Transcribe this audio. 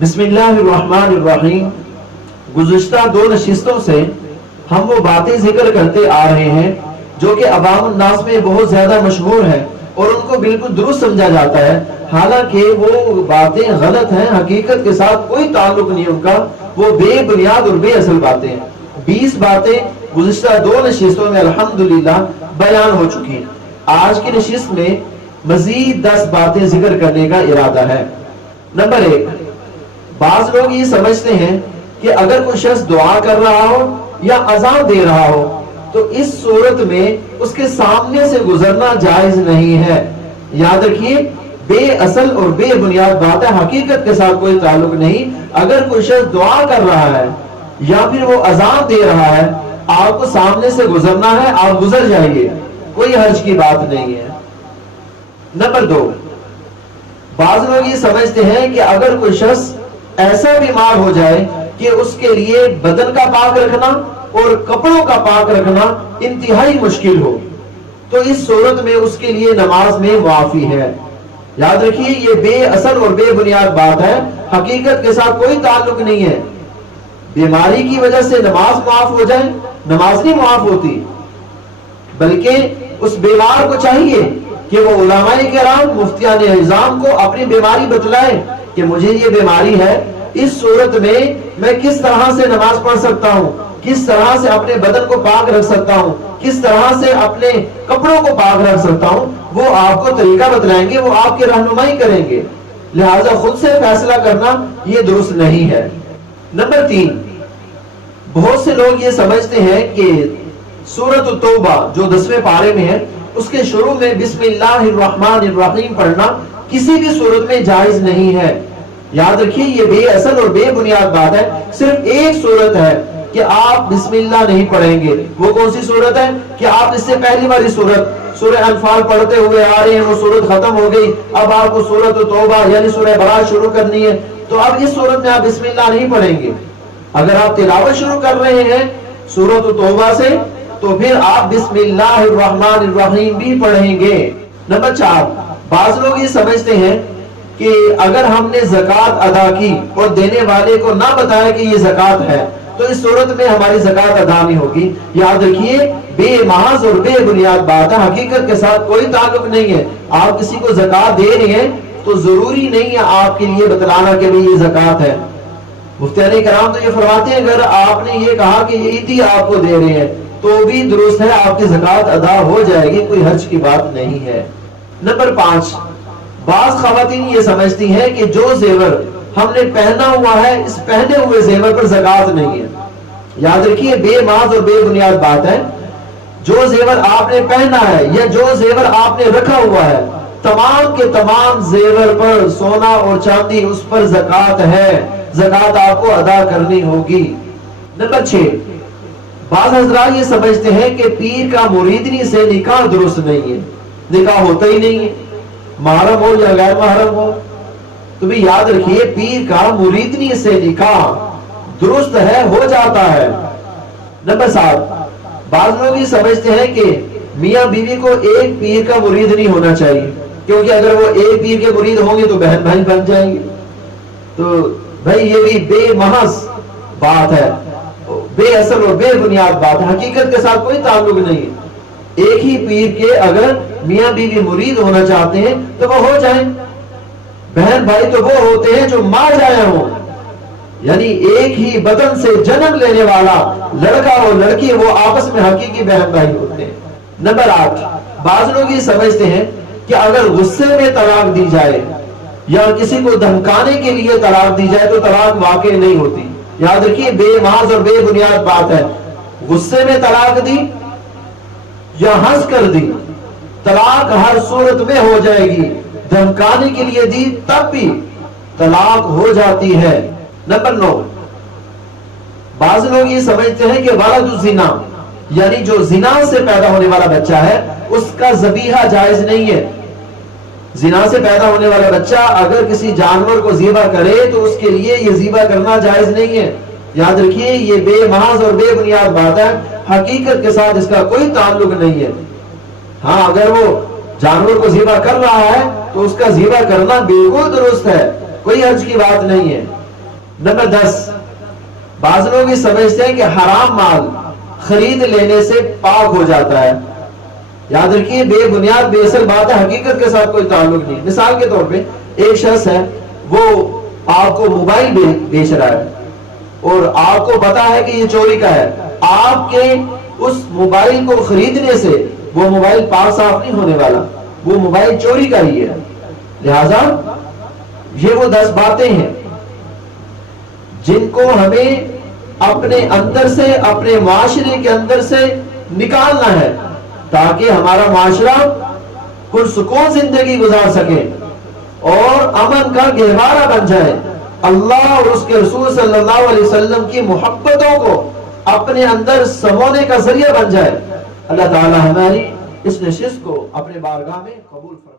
بسم اللہ الرحمن الرحیم۔ گزشتہ 2 نشستوں سے ہم وہ باتیں ذکر کرتے آ رہے ہیں جو کہ عوام الناس میں بہت زیادہ مشہور ہیں اور ان کو بالکل درست سمجھا جاتا ہے، حالانکہ وہ باتیں غلط ہیں، حقیقت کے ساتھ کوئی تعلق نہیں ان کا، وہ بے بنیاد اور بے اصل باتیں ہیں۔ 20 باتیں گزشتہ 2 نشستوں میں الحمدللہ بیان ہو چکی ہیں۔ آج کی نشست میں مزید 10 باتیں ذکر کرنے کا ارادہ ہے۔ نمبر 1، بعض لوگ یہ سمجھتے ہیں کہ اگر کوئی شخص دعا کر رہا ہو یا اذان دے رہا ہو تو اس صورت میں اس کے سامنے سے گزرنا جائز نہیں ہے۔ یاد رکھیے، بے اصل اور بے بنیاد بات ہے، حقیقت کے ساتھ کوئی تعلق نہیں۔ اگر کوئی شخص دعا کر رہا ہے یا پھر وہ اذان دے رہا ہے، آپ کو سامنے سے گزرنا ہے، آپ گزر جائیے، کوئی حرج کی بات نہیں ہے۔ نمبر 2، بعض لوگ یہ سمجھتے ہیں کہ اگر کوئی شخص ایسا بیمار ہو جائے کہ اس کے لیے بدن کا پاک رکھنا اور کپڑوں کا پاک رکھنا انتہائی مشکل ہو تو اس صورت میں اس کے لیے نماز میں معافی ہے۔ یاد رکھیے، یہ بے اصل اور بے بنیاد بات ہے، حقیقت کے ساتھ کوئی تعلق نہیں ہے۔ بیماری کی وجہ سے نماز معاف ہو جائے، نماز نہیں معاف ہوتی، بلکہ اس بیمار کو چاہیے کہ وہ علماء کرام، مفتیان اعظام کو اپنی بیماری بتلائے کہ مجھے یہ بیماری ہے، اس صورت میں کس طرح سے نماز پڑھ سکتا ہوں، کس طرح سے اپنے بدن کو پاک رکھ سکتا ہوں، کس طرح سے اپنے کپڑوں کو پاک رکھ سکتا ہوں، وہ آپ کو طریقہ بتلائیں گے، وہ آپ کی رہنمائی کریں گے۔ لہٰذا خود سے فیصلہ کرنا یہ درست نہیں ہے۔ نمبر 3، بہت سے لوگ یہ سمجھتے ہیں کہ سورۃ التوبہ جو 10ویں پارے میں ہے، اس کے شروع میں بسم اللہ الرحمن الرحیم پڑھنا کسی بھی صورت میں جائز نہیں ہے۔ یاد رکھیے، یہ بے اصل اور بے بنیاد بات ہے۔ صرف ایک صورت ہے کہ آپ بسم اللہ نہیں پڑھیں گے، وہ کون سی صورت ہے کہ آپ اس سے پہلی والی صورت سورہ انفال پڑھتے ہوئے آ رہے ہیں، وہ صورت ختم ہو گئی، اب آپ کو سورۃ التوبہ یعنی سورہ برات شروع کرنی ہے، تو اب اس صورت میں آپ بسم اللہ نہیں پڑھیں گے۔ اگر آپ تلاوت شروع کر رہے ہیں سورۃ التوبہ سے تو پھر آپ بسم اللہ الرحمن الرحیم بھی پڑھیں گے۔ نمبر 4، بعض لوگ یہ سمجھتے ہیں کہ اگر ہم نے زکوٰۃ ادا کی اور دینے والے کو نہ بتایا کہ یہ زکوٰۃ ہے تو اس صورت میں ہماری زکوٰۃ ادا نہیں ہوگی۔ یاد رکھیے، بے محض اور بے بنیاد بات ہے، حقیقت کے ساتھ کوئی تعلق نہیں ہے۔ آپ کسی کو زکوٰۃ دے رہے ہیں تو ضروری نہیں ہے آپ کے لیے بتلانا کہ یہ زکوٰۃ ہے۔ مفتیان کرام تو یہ فرماتے ہیں اگر آپ نے یہ کہا کہ یہ عیدی آپ کو دے رہے ہیں تو بھی درست ہے، آپ کی زکوٰۃ ادا ہو جائے گی، کوئی حرج کی بات نہیں ہے۔ نمبر 5، بعض خواتین یہ سمجھتی ہیں کہ جو زیور ہم نے پہنا ہوا ہے، اس پہنے ہوئے زیور پر زکوٰۃ نہیں ہے۔ یاد رکھیے، بے محض اور بے بنیاد بات ہے۔ جو زیور آپ نے پہنا ہے یا جو زیور آپ نے رکھا ہوا ہے، تمام کے تمام زیور پر، سونا اور چاندی، اس پر زکوٰۃ ہے، زکوٰۃ آپ کو ادا کرنی ہوگی۔ نمبر 6، بعض حضرات یہ سمجھتے ہیں کہ پیر کا مریدنی سے نکاح درست نہیں ہے، نکاح ہوتا ہی نہیں ہے، محرم ہو یا غیر محرم ہو۔ تو بھی یاد رکھیے، پیر کا مریدنی سے نکاح درست ہے، ہو جاتا ہے۔ نمبر 7، بعض لوگ یہ سمجھتے ہیں کہ میاں بیوی کو ایک پیر کا مرید نہیں ہونا چاہیے، کیونکہ اگر وہ ایک پیر کے مرید ہوں گے تو بہن بہن بن جائیں گے۔ تو بھائی یہ بھی بے محض بات ہے، بے اصل اور بے بنیاد بات ہے، حقیقت کے ساتھ کوئی تعلق نہیں ہے۔ ایک ہی پیر کے اگر میاں بیوی مرید ہونا چاہتے ہیں تو وہ ہو جائیں۔ بہن بھائی تو وہ ہوتے ہیں جو ماں جایا ہوں، یعنی ایک ہی بدن سے جنم لینے والا لڑکا اور لڑکی، وہ آپس میں حقیقی بہن بھائی ہوتے ہیں۔ نمبر 8، بعض لوگ یہ سمجھتے ہیں کہ اگر غصے میں طلاق دی جائے یا کسی کو دھمکانے کے لیے طلاق دی جائے تو طلاق واقع نہیں ہوتی۔ یاد رکھیے، بے محض اور بے بنیاد بات ہے۔ غصے میں طلاق دی یا ہنس کر دی، طلاق ہر صورت میں ہو جائے گی۔ دھمکانے کے لیے دی تب بھی طلاق ہو جاتی ہے۔ نمبر 9، بعض لوگ یہ سمجھتے ہیں کہ ولد الزنا یعنی جو زنا سے پیدا ہونے والا بچہ ہے اس کا ذبیحہ جائز نہیں ہے۔ زنا سے پیدا ہونے والا بچہ اگر کسی جانور کو ذبح کرے تو اس کے لیے یہ ذبح کرنا جائز نہیں ہے۔ یاد رکھیے، یہ بے محض اور بے بنیاد بات ہے، حقیقت کے ساتھ اس کا کوئی تعلق نہیں ہے۔ ہاں، اگر وہ جانور کو ذبح کر رہا ہے تو اس کا ذبح کرنا بالکل درست ہے، کوئی حرج کی بات نہیں ہے۔ نمبر 10، بعض لوگ یہ سمجھتے ہیں کہ حرام مال خرید لینے سے پاک ہو جاتا ہے. یاد رکھیے بے بنیاد بے اصل بات ہے، حقیقت کے ساتھ کوئی تعلق نہیں. مثال کے طور پہ ایک شخص ہے، وہ آپ کو موبائل بیچ رہا ہے اور آپ کو پتا ہے کہ یہ چوری کا ہے. آپ کے اس موبائل کو خریدنے سے وہ موبائل پاک صاف نہیں ہونے والا، وہ موبائل چوری کا ہی ہے. لہذا یہ وہ 10 باتیں ہیں جن کو ہمیں اپنے اندر سے، اپنے معاشرے کے اندر سے نکالنا ہے تاکہ ہمارا معاشرہ پرسکون زندگی گزار سکے اور امن کا گہوارہ بن جائے، اللہ اور اس کے رسول صلی اللہ علیہ وسلم کی محبتوں کو اپنے اندر سمونے کا ذریعہ بن جائے. اللہ تعالی ہماری اس نشست کو اپنے بارگاہ میں قبول فرمائے.